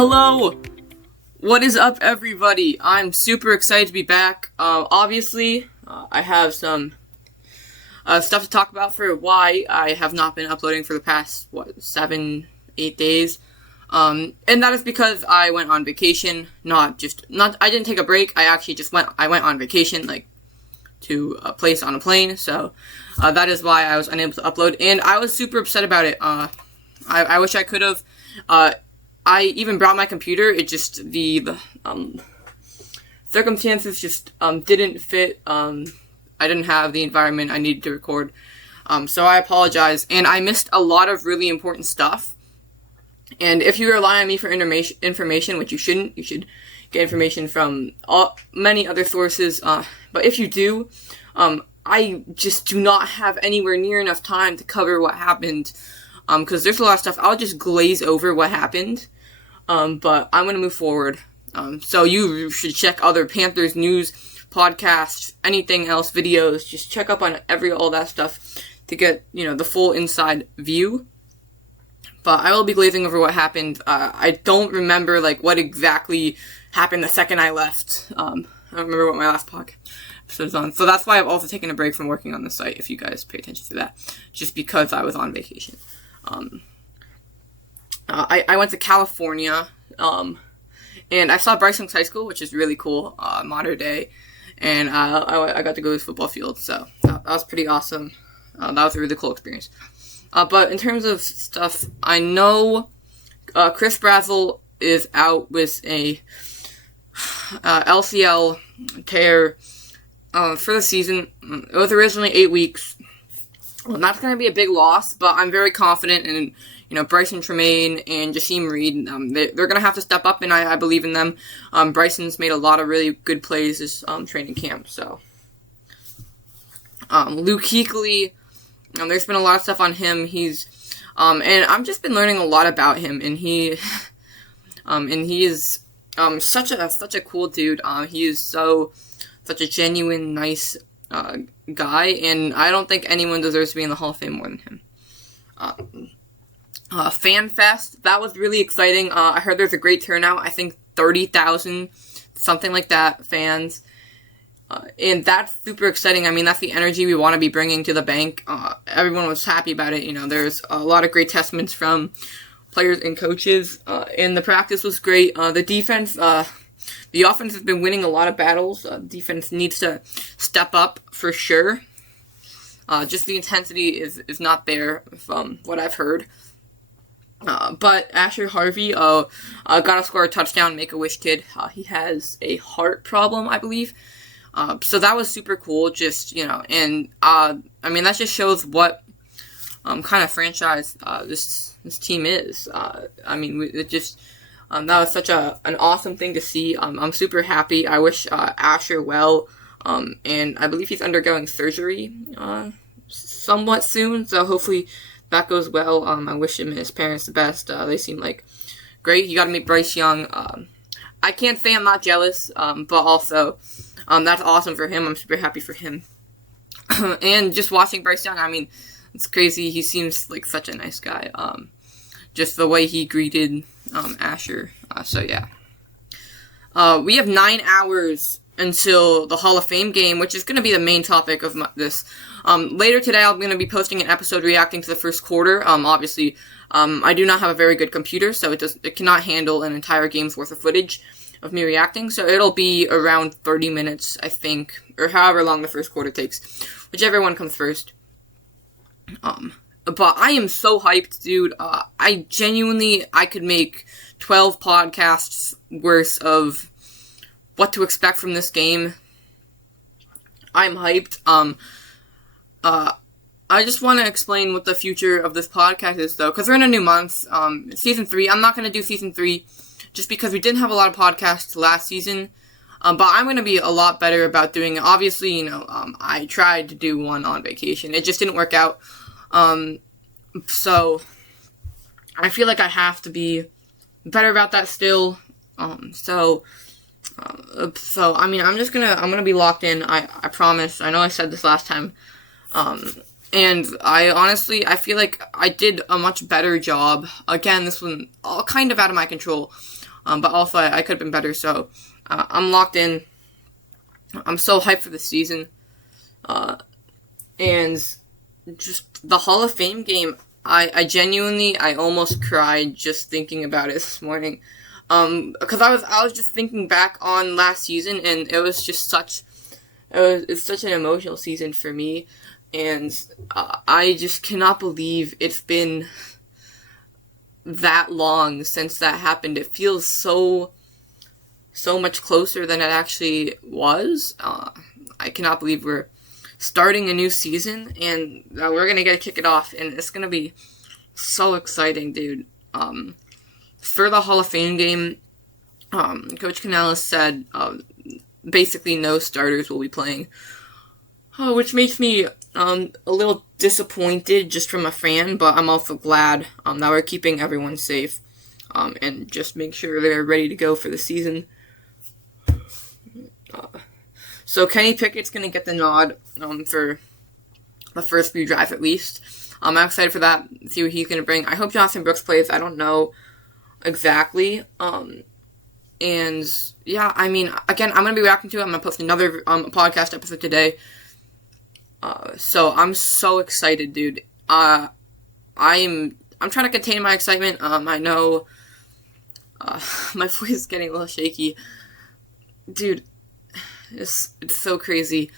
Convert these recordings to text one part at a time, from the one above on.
Hello! What is up, everybody? I'm super excited to be back. Obviously, I have some stuff to talk about for why I have not been uploading for the past, 7-8 days. And that is because I went on vacation, I didn't take a break, I went on vacation, to a place on a plane, so, that is why I was unable to upload, and I was super upset about it. I wish I could have. I even brought my computer. It just, the circumstances just, didn't fit. I didn't have the environment I needed to record. So I apologize. And I missed a lot of really important stuff. And if you rely on me for information, which you shouldn't, you should get information from many other sources. But if you do, I just do not have anywhere near enough time to cover what happened. Because there's a lot of stuff. I'll just glaze over what happened. But I'm going to move forward. So you should check other Panthers news, podcasts, anything else, videos. Just check up on all that stuff to get, the full inside view. But I will be glazing over what happened. I don't remember, what exactly happened the second I left. I don't remember what my last podcast episode was on. So that's why I've also taken a break from working on the site, if you guys pay attention to that. Just because I was on vacation. I went to California, and I saw Bryce Young's high school, which is really cool, modern day, and I got to go to his football field, so that was pretty awesome. That was a really cool experience. But in terms of stuff, I know Chris Brazzell is out with a LCL tear for the season. It was originally 8 weeks. Well, that's going to be a big loss, but I'm very confident in, Bryson Tremaine and Jasheem Reed. They're going to have to step up, and I believe in them. Bryson's made a lot of really good plays this training camp, so. Luke Kuechly, there's been a lot of stuff on him. He's, and I've just been learning a lot about him, and he is, such a cool dude. He is such a genuine, nice, guy, and I don't think anyone deserves to be in the Hall of Fame more than him. Fan Fest, that was really exciting. I heard there's a great turnout. I think 30,000, something like that, fans. And that's super exciting. I mean, that's the energy we want to be bringing to the bank. Everyone was happy about it. There's a lot of great testaments from players and coaches. And the practice was great. The defense, the offense has been winning a lot of battles. Defense needs to step up for sure. Just the intensity is not there from what I've heard. But Asher Harvey got to score a touchdown, Make-A-Wish kid. He has a heart problem, I believe. So that was super cool. Just, and that just shows what kind of franchise this team is. It just. That was such an awesome thing to see. I'm super happy. I wish Asher well, and I believe he's undergoing surgery somewhat soon, so hopefully that goes well. I wish him and his parents the best. They seem like great. You got to meet Bryce Young. I can't say I'm not jealous, but also that's awesome for him. I'm super happy for him. And just watching Bryce Young, it's crazy. He seems like such a nice guy. Just the way he greeted Asher. So yeah. We have 9 hours until the Hall of Fame game, which is going to be the main topic of this. Later today, I'm going to be posting an episode reacting to the first quarter. Obviously, I do not have a very good computer, so it cannot handle an entire game's worth of footage of me reacting. So it'll be around 30 minutes, I think, or however long the first quarter takes, whichever one comes first. But I am so hyped, dude. I could make 12 podcasts worth of what to expect from this game. I'm hyped. I just want to explain what the future of this podcast is, though, because we're in a new month. Season 3. I'm not going to do Season 3 just because we didn't have a lot of podcasts last season. But I'm going to be a lot better about doing it. Obviously, I tried to do one on vacation. It just didn't work out. So I feel like I have to be better about that still. I'm gonna be locked in. I promise. I know I said this last time. And I feel like I did a much better job. Again, this one all kind of out of my control. but also I could have been better. So I'm locked in. I'm so hyped for the season. And just the Hall of Fame game, I genuinely, I almost cried just thinking about it this morning. Because I was just thinking back on last season, and it was just it's such an emotional season for me, and I just cannot believe it's been that long since that happened. It feels so much closer than it actually was. I cannot believe we're starting a new season, and we're gonna get to kick it off, and it's gonna be so exciting, dude. For the Hall of Fame game, Coach Canales said basically no starters will be playing, which makes me a little disappointed just from a fan, but I'm also glad that we're keeping everyone safe and just make sure they're ready to go for the season. So Kenny Pickett's going to get the nod for the first few drives at least. I'm excited for that, see what he's going to bring. I hope Jonathan Brooks plays. I don't know exactly. And yeah, I mean, again, I'm going to be reacting to it. I'm going to post another podcast episode today. So I'm so excited, dude. I'm trying to contain my excitement. I know my voice is getting a little shaky. Dude, it's so crazy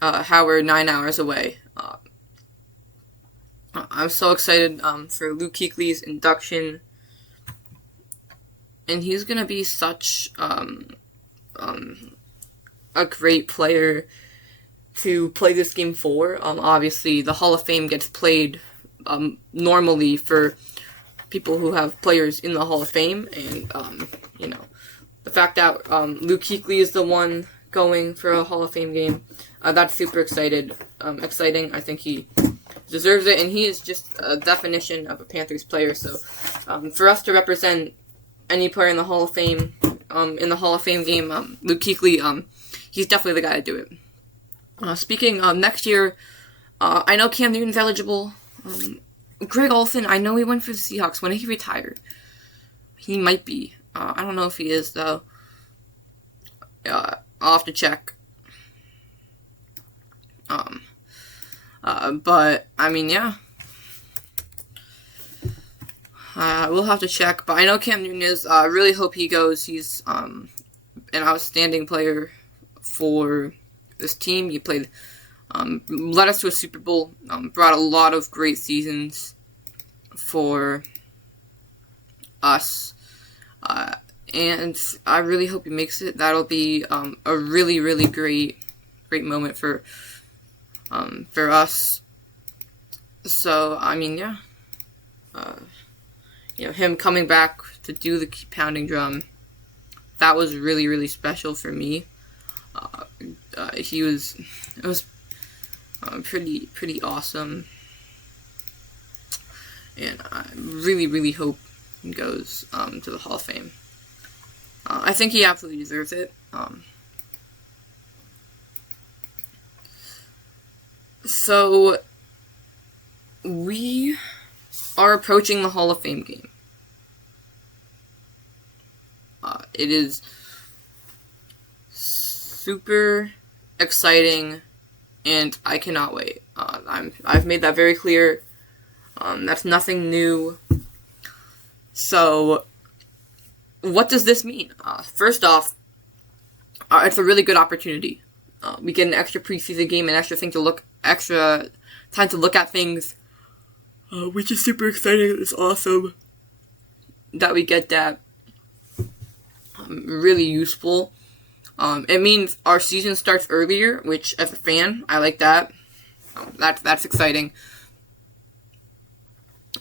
how we're 9 hours away. I'm so excited for Luke Kuechly's induction. And he's going to be such a great player to play this game for. Obviously, the Hall of Fame gets played normally for people who have players in the Hall of Fame. And, the fact that Luke Kuechly is the one going for a Hall of Fame game, that's super exciting. I think he deserves it, and he is just a definition of a Panthers player. So for us to represent any player in the Hall of Fame, in the Hall of Fame game, Luke Kuechly, he's definitely the guy to do it. Speaking of next year, I know Cam Newton's eligible. Greg Olsen, I know he went for the Seahawks. When did he retire? He might be. I don't know if he is, though. I'll have to check. But, I mean, yeah. We'll have to check. But I know Cam Newton is. I really hope he goes. He's an outstanding player for this team. He played, led us to a Super Bowl, brought a lot of great seasons for us. And I really hope he makes it. That'll be a really, really great moment for us. So, I mean, yeah. Him coming back to do the pounding drum, that was really, really special for me. It was pretty awesome. And I really, really hope he goes to the Hall of Fame. I think he absolutely deserves it. So, we are approaching the Hall of Fame game. It is super exciting, and I cannot wait. I've made that very clear. That's nothing new. So, what does this mean? First off, it's a really good opportunity. We get an extra preseason game, extra time to look at things, which is super exciting. It's awesome that we get that. Really useful. It means our season starts earlier, which as a fan, I like that. That's exciting.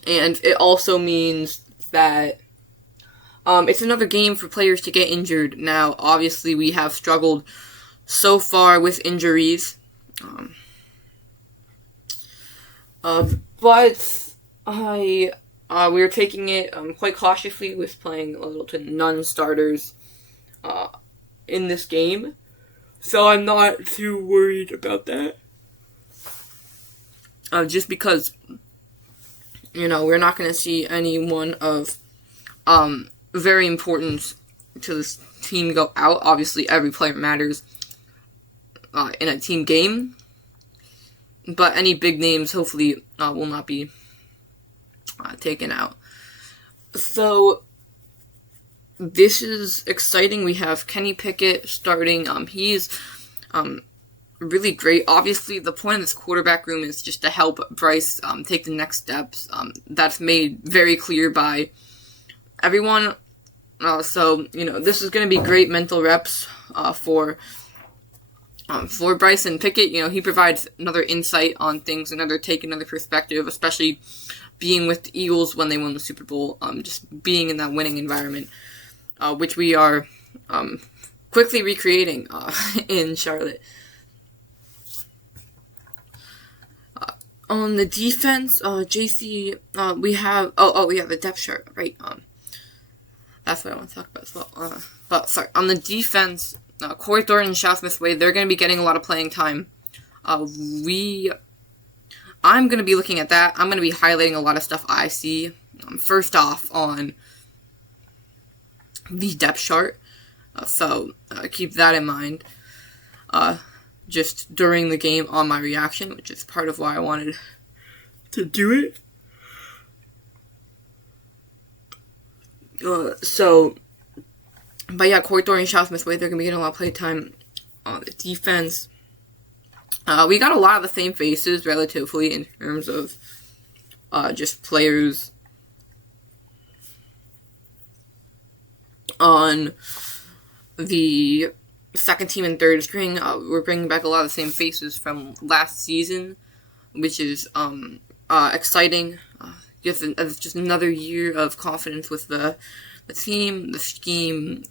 And it also means that it's another game for players to get injured. Now, obviously, we have struggled so far with injuries. But we were taking it quite cautiously with playing little to none starters in this game. So I'm not too worried about that. Just because, we're not going to see any one of very important to this team go out. Obviously, every player matters in a team game, but any big names hopefully will not be taken out. So this is exciting. We have Kenny Pickett starting. He's really great. Obviously, the point of this quarterback room is just to help Bryce take the next steps. That's made very clear by everyone. So, this is going to be great mental reps for Bryce and Pickett. He provides another insight on things, another take, another perspective, especially being with the Eagles when they won the Super Bowl, just being in that winning environment, which we are quickly recreating in Charlotte. On the defense, JC, we have, the depth chart, right, that's what I want to talk about as well, but, sorry, on the defense, Corey Thornton and Shao Smith-Wade, they're going to be getting a lot of playing time. I'm going to be looking at that. I'm going to be highlighting a lot of stuff I see, first off, on the depth chart, so keep that in mind, just during the game on my reaction, which is part of why I wanted to do it. But yeah, Corey Thornton and Shao Smith-Wade, they're going to be getting a lot of play time on the defense. We got a lot of the same faces, relatively, in terms of just players on the second team and third string. We're bringing back a lot of the same faces from last season, which is exciting. Gives just another year of confidence with the team, the scheme,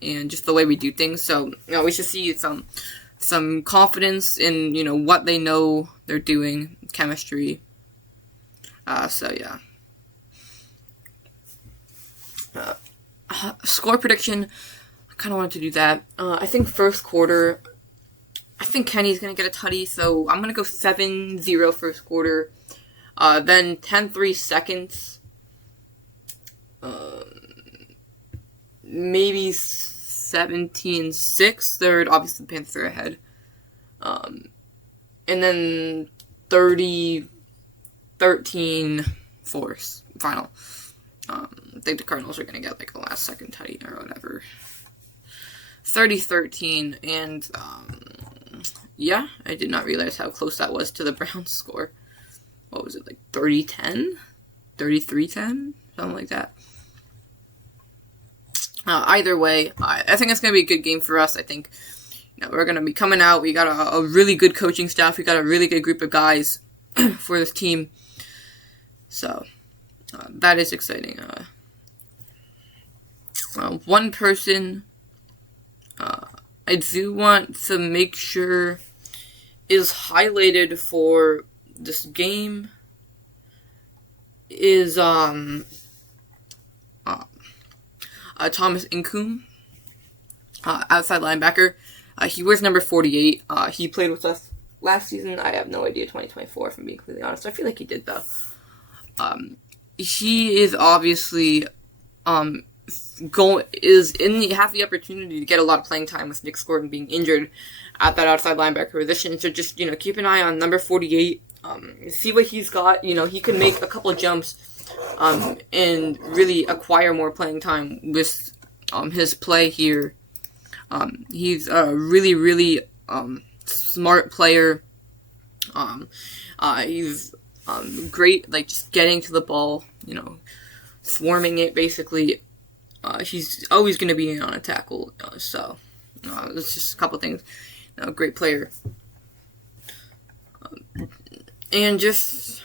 and just the way we do things. So, we should see some confidence in, what they know they're doing, chemistry. So, yeah. Score prediction, I kind of wanted to do that. I think first quarter, I think Kenny's going to get a tutty, so I'm going to go 7-0 first quarter. Then 10-3 seconds. Maybe 17-6 third. Obviously, the Panthers are ahead. And then 30-13 fourth final. I think the Cardinals are going to get like the last second tutty or whatever. 30-13, and yeah, I did not realize how close that was to the Browns score. What was it, like 30-10? 33-10? Something like that. Either way, I think it's going to be a good game for us. I think we're going to be coming out. We got a really good coaching staff. We got a really good group of guys for this team. So, that is exciting. One person I do want to make sure is highlighted for this game is Thomas Incoom, outside linebacker. He wears number 48. He played with us last season. I have no idea 2024, if I'm being completely honest. I feel like he did, though. He is obviously have the opportunity to get a lot of playing time with Nick Gordon being injured at that outside linebacker position. So just, keep an eye on number 48. See what he's got. He can make a couple of jumps and really acquire more playing time with his play here. He's a really, really smart player. He's great, like, just getting to the ball, swarming it, basically. He's always going to be on a tackle, so it's just a couple things. Great player. And just,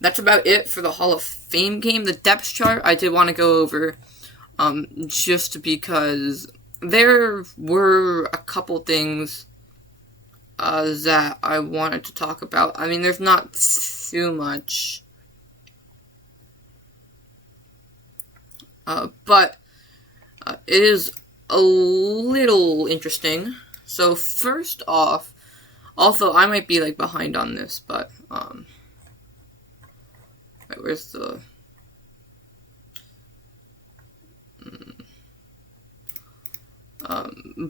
that's about it for the Hall of Fame game. The depth chart, I did want to go over, just because there were a couple things that I wanted to talk about. I mean, there's not too much, but it is a little interesting. So first off, also I might be like behind on this, but wait, where's the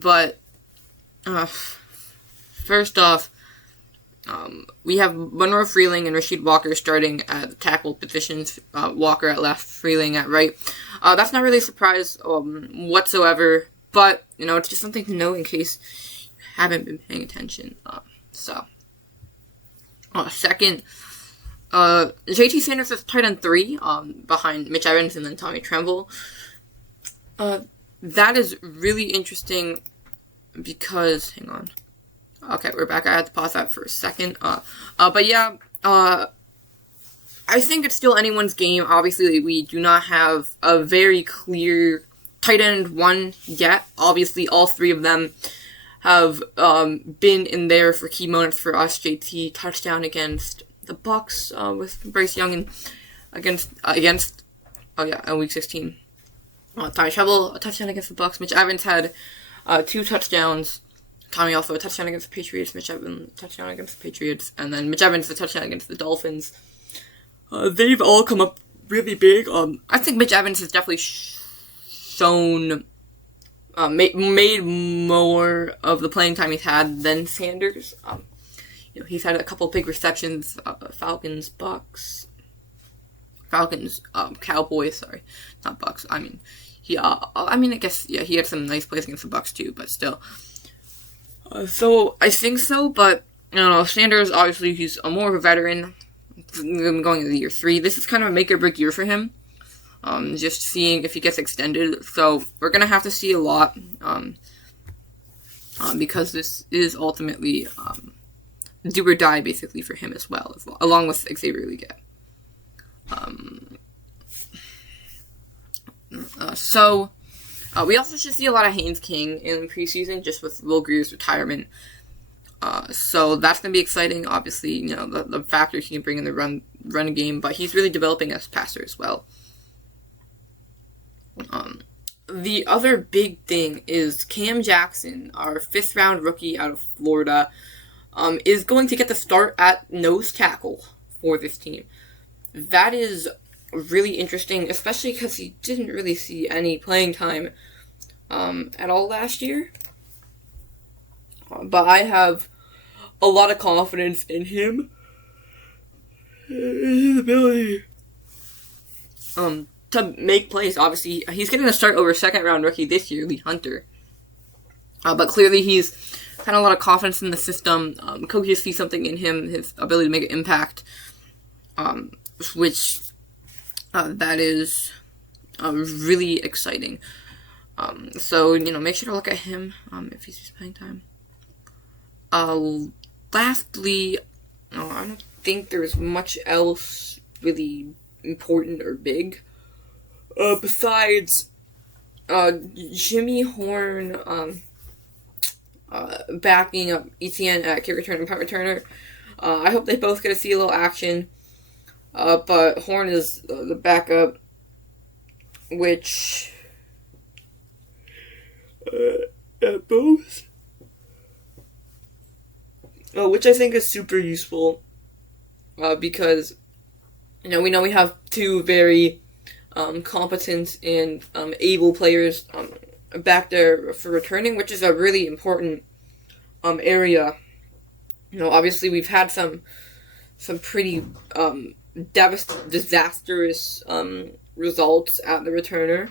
But first off, we have Monroe Freeling and Rasheed Walker starting at the tackle positions. Walker at left, Freeling at right. That's not really a surprise whatsoever, but it's just something to know in case you haven't been paying attention. Second, JT Sanders is tight end 3, behind Mitch Evans and then Tommy Tremble. That is really interesting because, hang on. Okay, we're back. I had to pause that for a second. But yeah, I think it's still anyone's game. Obviously, we do not have a very clear tight end 1 yet. Obviously, all 3 of them have been in there for key moments for us. JT touchdown against the Bucks with Bryce Young, and against week 16. Tommy Tremble, a touchdown against the Bucks. Mitch Evans had 2 touchdowns. Tommy also a touchdown against the Patriots. Mitch Evans a touchdown against the Patriots, and then Mitch Evans a touchdown against the Dolphins. They've all come up really big. I think Mitch Evans has definitely shown made more of the playing time he's had than Sanders. He's had a couple big receptions. Falcons, Bucks, Cowboys. Sorry, not Bucks. I guess he had some nice plays against the Bucks too, but still. So I think so, but Sanders obviously he's more of a veteran, going into year 3. This is kind of a make or break year for him. Just seeing if he gets extended. So we're gonna have to see a lot, because this is ultimately do or die basically for him as well, along with Xavier Legette. We also should see a lot of Haynes King in preseason, just with Will Grier's retirement. So that's going to be exciting. Obviously, the factors he can bring in the run game, but he's really developing as a passer as well. The other big thing is Cam Jackson, our 5th round rookie out of Florida, is going to get the start at nose tackle for this team. That is really interesting, especially because he didn't really see any playing time at all last year. But I have a lot of confidence in him, his ability to make plays. Obviously, he's getting a start over 2nd round rookie this year, Lee Hunter. But clearly he's had a lot of confidence in the system. Coaches see something in him, his ability to make an impact, which that is really exciting. So make sure to look at him if he's just playing time. Lastly, I don't think there's much else really important or big besides Jimmy Horn backing up Etienne at kick return and punt returner. I hope they both get to see a little action. But Horn is the backup, which at both, which I think is super useful, because we know we have 2 very competent and able players back there for returning, which is a really important area. Obviously we've had some pretty disastrous results at the returner,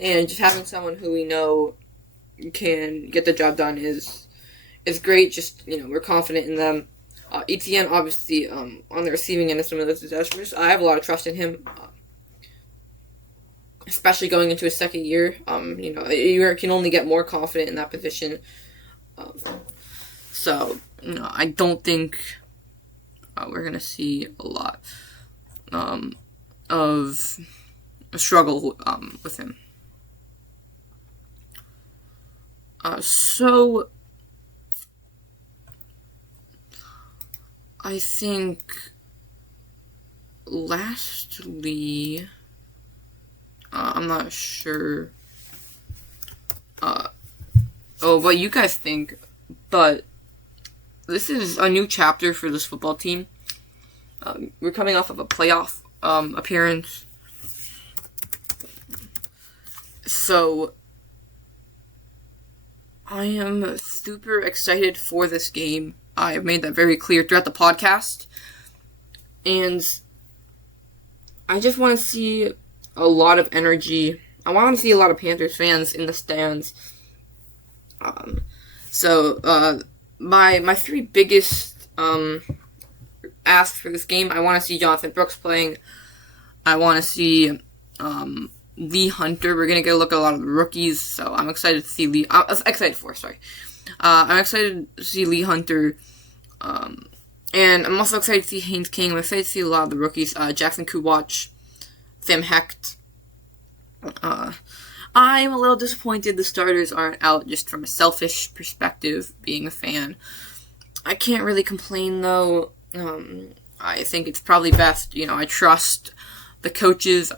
and just having someone who we know can get the job done is great. Just we're confident in them. Etienne obviously on the receiving end of some of those disasters. I have a lot of trust in him, especially going into his 2nd year. You can only get more confident in that position. So I don't think we're going to see a lot of a struggle with him. So I think lastly, I'm not sure what you guys think, but this is a new chapter for this football team. We're coming off of a playoff appearance. So I am super excited for this game. I have made that very clear throughout the podcast. And I just want to see a lot of energy. I want to see a lot of Panthers fans in the stands. My three biggest asks for this game: I want to see Jonathan Brooks playing. I want to see Lee Hunter. We're gonna get a look at a lot of the rookies, so I'm excited to see Lee. I'm excited to see Lee Hunter. And I'm also excited to see Haynes King. I'm excited to see a lot of the rookies. Jackson Kuwach, Sam Hecht. I'm a little disappointed the starters aren't out, just from a selfish perspective, being a fan. I can't really complain, though. I think it's probably best. I trust the coaches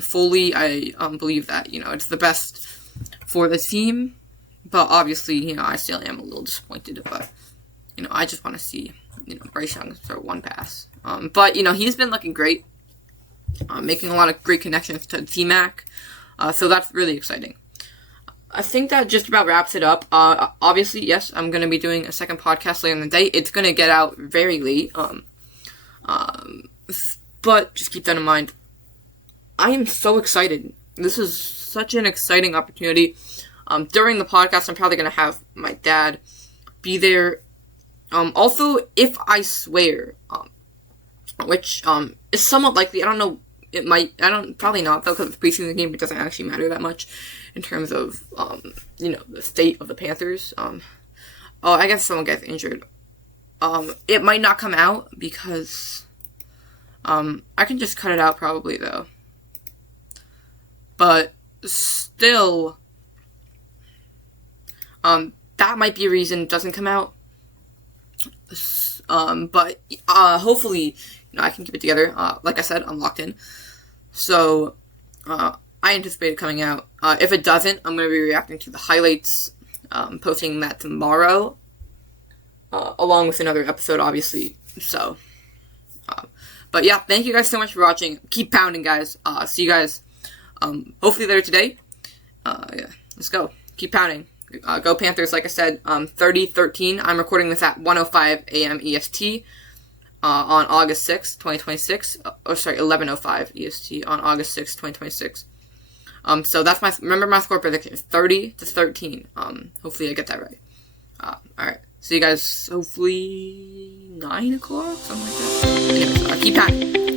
fully. I believe that, it's the best for the team. But obviously, I still am a little disappointed. But, I just want to see, Bryce Young throw one pass. But, he's been looking great. Making a lot of great connections to T-Mac. So that's really exciting. I think that just about wraps it up. Obviously, yes, I'm going to be doing a second podcast later in the day. It's going to get out very late. But just keep that in mind. I am so excited. This is such an exciting opportunity. During the podcast, I'm probably going to have my dad be there. Also, if I swear, which is somewhat likely, I don't know. It might, probably not, though, because it's a preseason game, it doesn't actually matter that much in terms of, the state of the Panthers. I guess someone gets injured. It might not come out, because, I can just cut it out probably, though. But, still, that might be a reason it doesn't come out. But, hopefully, I can keep it together. Like I said, I'm locked in. So, I anticipate it coming out. If it doesn't, I'm going to be reacting to the highlights, posting that tomorrow, along with another episode, obviously. So, but yeah, thank you guys so much for watching. Keep pounding, guys. See you guys, hopefully later today. Yeah, let's go. Keep pounding. Go Panthers, like I said, 30-13. I'm recording this at 1:05 a.m. EST. On August 6th, 2026. 11:05 EST on August 6th, 2026. So that's remember my score prediction is 30-13. Hopefully I get that right. Alright. See you guys, hopefully 9 o'clock? Something like that. Anyways, keep pounding.